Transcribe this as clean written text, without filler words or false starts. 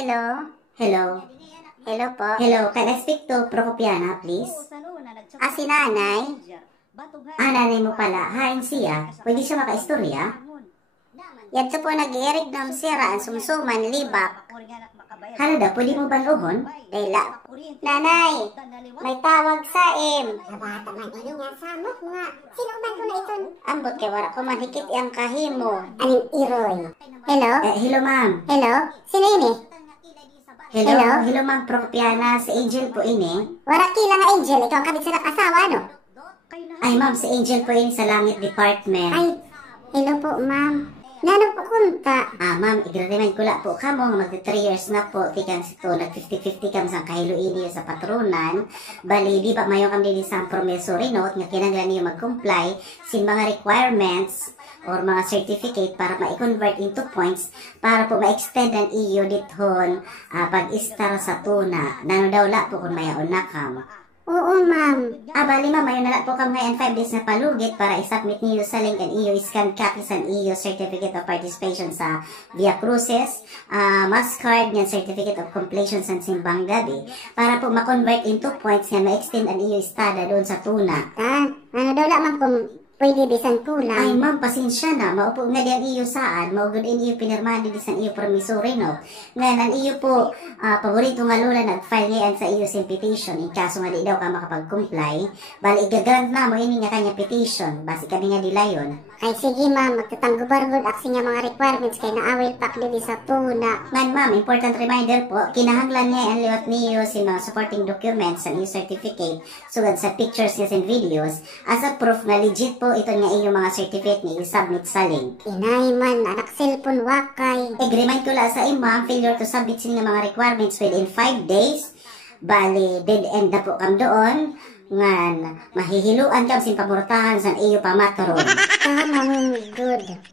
Hello? Hello? Hello po? Hello, can I speak to Prokopiana, please? Si nanay? Nanay mo pala. Hain siya. Pwede siya makaistorya? Yadto po nag-irig ng siraan, sumsuman, libak. Hala daw, pwede mo banuhon? Dela. Nanay, may tawag sa im. Nabata man ini nga samot nga. Sino man ko na iton? Ambot kay wala ko manhikit ang kahimo. Aning iroy. Hello? Hello ma'am. Hello? Sino ini? Hello? Hello? Hello ma'am Prokopiana. Si Angel po ini. Wala kila nga Angel, ikaw ang kabit sa asawa, no? Ay ma'am, si Angel po ini sa Langit Department. Ay, hello po, ma'am. Nano po kunta? Ma'am, i-remind ko lang po ka mo, magti 3 years na po, tikan sito, nag-50-50 kam sa kahiluin niyo sa patronan. Bali, di ba mayo kam din sa promissory note, nga kinanglan niyo mag-comply sin mga requirements or mga certificate para ma-convert into points para po ma-extend ang iyo dithon pag-istar sa tuna. Nano daw la po kung mayaon na kam. Oo, ma'am. Bali ma'am, mayon na lang po kam ngayon 5 days na palugit para i-submit niyo sa link and iyo scan copy sa iyo certificate of participation sa Via Crucis, Mastercard ng certificate of completion sa Simbang Gabi para po ma-convert into points nga ma-extend ang iyo estada doon sa tuna. Ano daw lang, ma'am, kung pwede bisan Ay kulang. ma'am, pasensya na. Maupo nga diyan iyo saan. Maugod in iyo pinirmahan din sa iyo promissory no. Ngayon, ang iyo po, paborito nga lula nag-file ngayon sa iyo sa petition. In kaso nga di daw ka makapag-comply, bali igagrant na mo ini nga kanya petition. Basi kami nga dilayon. Ay, sige, ma'am, magtatanggubargod aksi nga mga requirements kay naawil pak din sa tuna. Man ma'am, important reminder po, kinahanglan niya ang liwat niyo sa mga supporting documents sa iyo certificate sugad sa pictures niya and videos as a proof nga legit po ito nga iyo mga certificate niya i-submit sa link. Inay man, anak cellphone wakay. Remind ko lang sa ima, failure to submit sa mga requirements within 5 days. Bali, dead end na po kam doon. Ngan, mahihiluan kam sin pamurtahan sa iyo pamatoron. Tamang good.